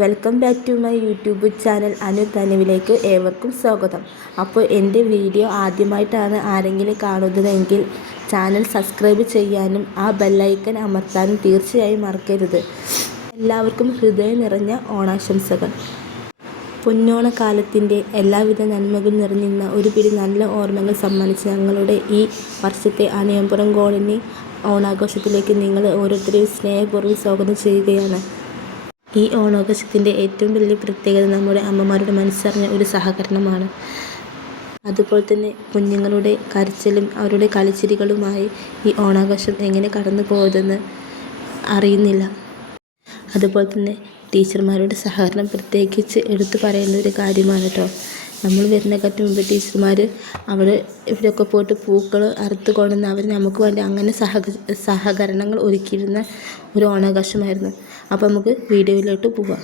Welcome back to my YouTube channel Anu തനുവിലേക്ക് ഏവർക്കും സ്വാഗതം. അപ്പോൾ എൻ്റെ വീഡിയോ ആദ്യമായിട്ടാണ് ആരെങ്കിലും കാണുന്നതെങ്കിൽ ചാനൽ സബ്സ്ക്രൈബ് ചെയ്യാനും ആ ബെല്ലൈക്കൺ അമർത്താനും തീർച്ചയായും മറക്കരുത്. എല്ലാവർക്കും ഹൃദയം നിറഞ്ഞ ഓണാശംസകൾ. പൊന്നോണക്കാലത്തിൻ്റെ എല്ലാവിധ നന്മകൾ നിറഞ്ഞിരുന്ന ഒരു പിടി നല്ല ഓർമ്മകൾ സമ്മാനിച്ച് ഞങ്ങളുടെ ഈ വർഷത്തെ അണിയമ്പുറം കോളനി ഓണാഘോഷത്തിലേക്ക് നിങ്ങൾ ഓരോരുത്തരെയും സ്നേഹപൂർവ്വം സ്വാഗതം ചെയ്യുകയാണ്. ഈ ഓണാഘോഷത്തിൻ്റെ ഏറ്റവും വലിയ പ്രത്യേകത നമ്മുടെ അമ്മമാരുടെ മനസ്സറിഞ്ഞ ഒരു സഹകരണമാണ്. അതുപോലെ തന്നെ കുഞ്ഞുങ്ങളുടെ കരച്ചിലും അവരുടെ കളിച്ചിരികളുമായി ഈ ഓണാഘോഷം എങ്ങനെ കടന്നു പോയതെന്ന് അറിയുന്നില്ല. അതുപോലെ തന്നെ ടീച്ചർമാരുടെ സഹകരണം പ്രത്യേകിച്ച് എടുത്തു പറയേണ്ട ഒരു കാര്യമാണ് കേട്ടോ. നമ്മൾ വരുന്നതിനെക്കാട്ടും മുമ്പ് ടീച്ചർമാർ അവിടെ ഇവരൊക്കെ പോയിട്ട് പൂക്കൾ അറുത്ത് കൊണ്ടുവന്ന് അവർ നമുക്ക് വേണ്ടി അങ്ങനെ സഹകരണങ്ങൾ ഒരുക്കിയിരുന്ന ഒരു ഓണാഘോഷമായിരുന്നു. അപ്പോൾ നമുക്ക് വീഡിയോയിലോട്ട് പോവാം.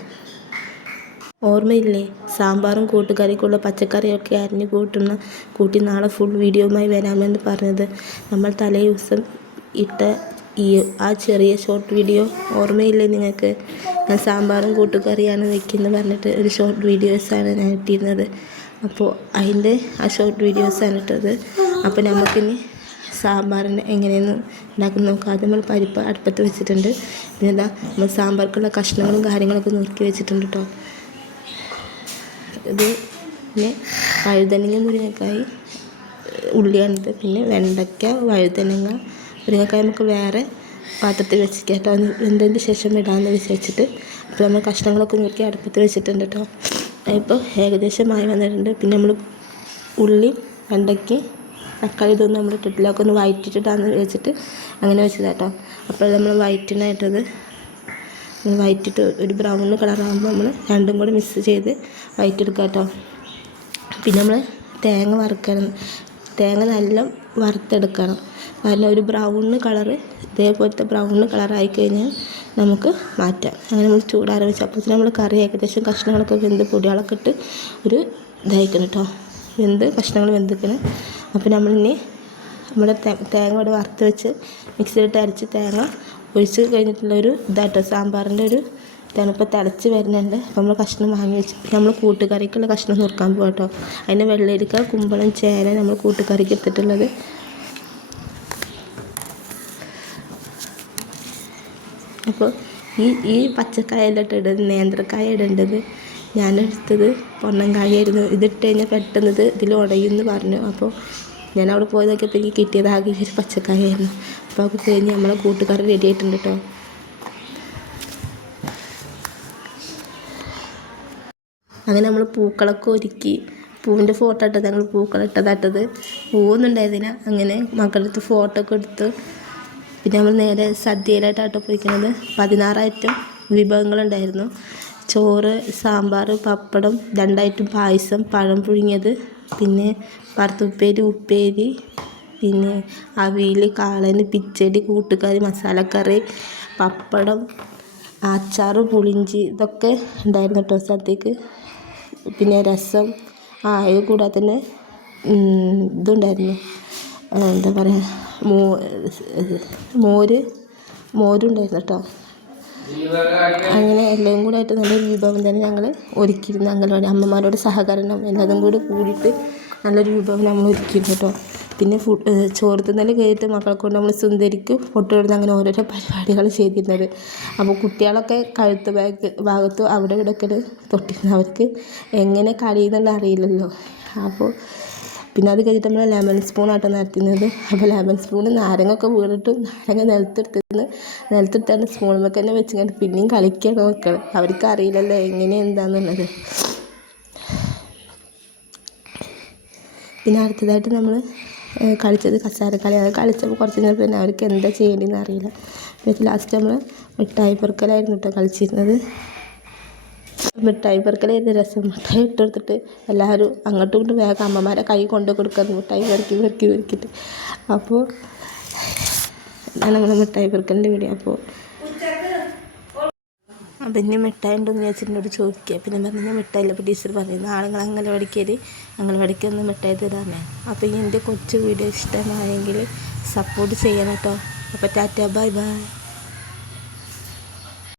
ഓർമ്മയില്ലേ, സാമ്പാറും കൂട്ടുകറിക്കുള്ള പച്ചക്കറിയൊക്കെ അരിഞ്ഞ് കൂട്ടി നാളെ ഫുൾ വീഡിയോയുമായി വരാമെന്ന് പറഞ്ഞത്? നമ്മൾ തലേ ദിവസം ഇട്ട ആ ചെറിയ ഷോർട്ട് വീഡിയോ ഓർമ്മയില്ലേ നിങ്ങൾക്ക്? ഞാൻ സാമ്പാറും കൂട്ടുകറിയാണ് വെക്കുന്നത് പറഞ്ഞിട്ട് ഒരു ഷോർട്ട് വീഡിയോസാണ് ഞാൻ ഇട്ടിരുന്നത്. അപ്പോൾ അതിൻ്റെ ആ ഷോർട്ട് വീഡിയോസാണ് ഇട്ടത്. അപ്പോൾ നമുക്കിനി സാമ്പാറിന് എങ്ങനെയെന്ന് ഉണ്ടാക്കി നോക്കാം. ആദ്യം നമ്മൾ പരിപ്പ് അടുപ്പത്ത് വെച്ചിട്ടുണ്ട്. പിന്നെ ഇതാ നമ്മൾ സാമ്പാർക്കുള്ള കഷ്ണങ്ങളും കാര്യങ്ങളൊക്കെ നുറുക്കി വെച്ചിട്ടുണ്ട് കേട്ടോ. ഇത് പിന്നെ വഴുതനങ്ങ, മുരിങ്ങക്കായ്, ഉള്ളിയാണിത്. പിന്നെ വെണ്ടയ്ക്ക, വഴുതനങ്ങ, മുരിങ്ങക്കായ് നമുക്ക് വേറെ പാത്രത്തിൽ വെച്ചിട്ട് കേട്ടോ, വെന്തതിന് ശേഷം ഇടാമെന്ന് വിചാരിച്ചിട്ട്. അപ്പോൾ നമ്മൾ കഷ്ണങ്ങളൊക്കെ നുറുക്കി അടുപ്പത്ത് വെച്ചിട്ടുണ്ട് കേട്ടോ. ഇപ്പോൾ ഏകദേശമായി വന്നിട്ടുണ്ട്. പിന്നെ നമ്മൾ ഉള്ളി, വെണ്ടയ്ക്ക്, തക്കാളി ഇതൊന്നും നമ്മൾ ഇട്ടിട്ടില്ല, ഒക്കെ ഒന്ന് വഴറ്റിയിട്ടാന്ന് വെച്ചിട്ട് അങ്ങനെ വെച്ചതാണ് കേട്ടോ. അപ്പോൾ നമ്മൾ വഴറ്റിനായിട്ടത് വഴറ്റിയിട്ട് ഒരു ബ്രൗൺ കളറാകുമ്പോൾ നമ്മൾ രണ്ടും കൂടി മിക്സ് ചെയ്ത് വഴറ്റിയെടുക്കുക കേട്ടോ. പിന്നെ നമ്മൾ തേങ്ങ വറുക്കണം. തേങ്ങ നല്ല വറുത്തെടുക്കണം. കാരണം ഒരു ബ്രൗൺ കളറ്, ഇതേപോലത്തെ ബ്രൗൺ കളറായി കഴിഞ്ഞാൽ നമുക്ക് മാറ്റാം. അങ്ങനെ നമ്മൾ ചൂടാറി വെച്ച് അപ്പോൾ നമ്മൾ കറി ഏകദേശം കഷ്ണങ്ങളൊക്കെ വെന്ത് പൊടികളൊക്കെ ഇട്ട് ഒരു ഇതായിക്കണം കേട്ടോ. കഷ്ണങ്ങൾ വെന്തിക്കണം. അപ്പോൾ നമ്മളിനി നമ്മുടെ തേങ്ങ ഇവിടെ വറുത്ത് വെച്ച് മിക്സിയിലിട്ട് അരച്ച് തേങ്ങ ഒഴിച്ച് കഴിഞ്ഞിട്ടുള്ളൊരു ഇതാട്ടോ, സാമ്പാറിൻ്റെ ഒരു ഇതാണ്. ഇപ്പോൾ തിളച്ച് വരുന്നുണ്ട്. അപ്പോൾ നമ്മൾ കഷ്ണം വാങ്ങി വെച്ച് നമ്മൾ കൂട്ടുകറിക്കുള്ള കഷ്ണം നുറുക്കാൻ പോകാം കേട്ടോ. അതിന് വെള്ളരിക്ക, കുമ്പളം, ചേന നമ്മൾ കൂട്ടുകറിക്ക് എടുത്തിട്ടുള്ളത്. അപ്പോൾ ഈ പച്ചക്കായല്ല ഇടേണ്ടത്, നേന്ത്രക്കായ ഇടേണ്ടത്. ഞാനെടുത്തത് പൊന്നങ്കായായിരുന്നു. ഇതിട്ട് കഴിഞ്ഞാൽ പെട്ടെന്ന് ഇതിൽ ഉടയുമെന്ന് പറഞ്ഞു. അപ്പോൾ ഞാൻ അവിടെ പോയി നോക്കിയപ്പോൾ എനിക്ക് കിട്ടിയത് ആകെ ഒരു പച്ചക്കായായിരുന്നു. അപ്പോൾ അത് കഴിഞ്ഞ് നമ്മളെ കൂട്ടുകറി റെഡി ആയിട്ടുണ്ട് കേട്ടോ. അങ്ങനെ നമ്മൾ പൂക്കളൊക്കെ ഒരുക്കി, പൂവിൻ്റെ ഫോട്ടോ ഇട്ടത്, ഞങ്ങൾ പൂക്കളിട്ടതാട്ടത്. പൂവൊന്നും ഉണ്ടായതിനാ. അങ്ങനെ മക്കളടുത്ത് ഫോട്ടോ ഒക്കെ എടുത്ത് പിന്നെ നമ്മൾ നേരെ സദ്യയിലായിട്ടാട്ടോ പോയിക്കുന്നത്. 16 ഐറ്റം വിഭവങ്ങളുണ്ടായിരുന്നു. ചോറ്, സാമ്പാർ, പപ്പടം, 2 ഐറ്റം പായസം, പഴം പുഴുങ്ങിയത്, പിന്നെ ഉപ്പേരി, പിന്നെ അവിയൽ, കാളൻ, പിച്ചടി, കൂട്ടുകറി, മസാലക്കറി, പപ്പടം, അച്ചാറ്, പുളിഞ്ചി, ഇതൊക്കെ ഉണ്ടായിരുന്നു കേട്ടോ സദ്യക്ക്. പിന്നെ രസം, ഇത് കൂടാതെ തന്നെ ഇതുണ്ടായിരുന്നു, എന്താ പറയുക, മോരുണ്ടായിരുന്നു കേട്ടോ. അങ്ങനെ എല്ലാം കൂടെ ആയിട്ട് നല്ലൊരു വിഭവം തന്നെ ഞങ്ങൾ ഒരുക്കിയിരുന്നു. അംഗൻവാടി അമ്മമാരുടെ സഹകരണം എല്ലാതും കൂടി കൂടിയിട്ട് നല്ലൊരു വിഭവം നമ്മൾ ഒരുക്കിയിരുന്നു കേട്ടോ. പിന്നെ ചോറ് തിന്നൽ കഴിഞ്ഞിട്ട് മക്കളെ കൊണ്ട് നമ്മൾ സുന്ദരിക്ക് ഫോട്ടോ എടുത്ത് അങ്ങനെ ഓരോരോ പരിപാടികൾ ചെയ്തിരുന്നത്. അപ്പോൾ കുട്ടികളൊക്കെ കഴുത്ത് ഭാഗത്ത് അവിടെ ഇവിടെയൊക്കെ തൊട്ടിരുന്നു. അവർക്ക് എങ്ങനെ കളിയെന്നുള്ള അറിയില്ലല്ലോ. അപ്പോൾ പിന്നെ അത് കഴിഞ്ഞിട്ട് നമ്മൾ ലെമൺ സ്പൂണാട്ടോ നടത്തുന്നത്. അപ്പോൾ ലെമൺ സ്പൂണ് നാരങ്ങൊക്കെ വീണിട്ട് നാരങ്ങ നിലത്തെടുത്താണ് സ്പൂണൊക്കെ തന്നെ വെച്ചിട്ട് പിന്നെയും കളിക്കുകയാണ് മക്കൾ. അവർക്ക് അറിയില്ലല്ലോ എങ്ങനെ എന്താണെന്നുള്ളത്. പിന്നെ അടുത്തതായിട്ട് നമ്മൾ കളിച്ചത് കസാരക്കളി. അത് കളിച്ചപ്പോൾ കുറച്ച് നേരം പിന്നെ അവർക്ക് എന്താ ചെയ്യേണ്ടതെന്ന് അറിയില്ല. പിന്നെ ലാസ്റ്റ് നമ്മൾ മിഠായി പെറുക്കലായിരുന്നു കേട്ടോ കളിച്ചിരുന്നത്. മിഠായി പെറുക്കലായിരുന്നു രസം. മിഠായി ഇട്ടെടുത്തിട്ട് എല്ലാവരും അങ്ങോട്ടും ഇങ്ങോട്ടും വേഗം അമ്മമാരെ കൈ കൊണ്ട് കൊടുക്കുന്നത് മിഠായി പെറുക്കിയിട്ട്. അപ്പോൾ അതാണ് നമ്മൾ മിഠായി പെറുക്കലിൻ്റെ വീഡിയോ. അപ്പോൾ പിന്നെ മിഠായി ഉണ്ടോയെന്ന് വിചാരിച്ചിട്ട് ചോദിക്കുക. പിന്നെ പറഞ്ഞാൽ മിഠായില്ല. അപ്പോൾ ടീച്ചർ പറഞ്ഞു നാളെ അംഗൻവാടിക്ക് ഒന്ന് മിഠായി തരാമേ. അപ്പോൾ എൻ്റെ കൊച്ചു വീഡിയോ ഇഷ്ടമായെങ്കിൽ സപ്പോർട്ട് ചെയ്യണം കേട്ടോ. അപ്പോൾ ടാറ്റ, ബൈ ബൈ.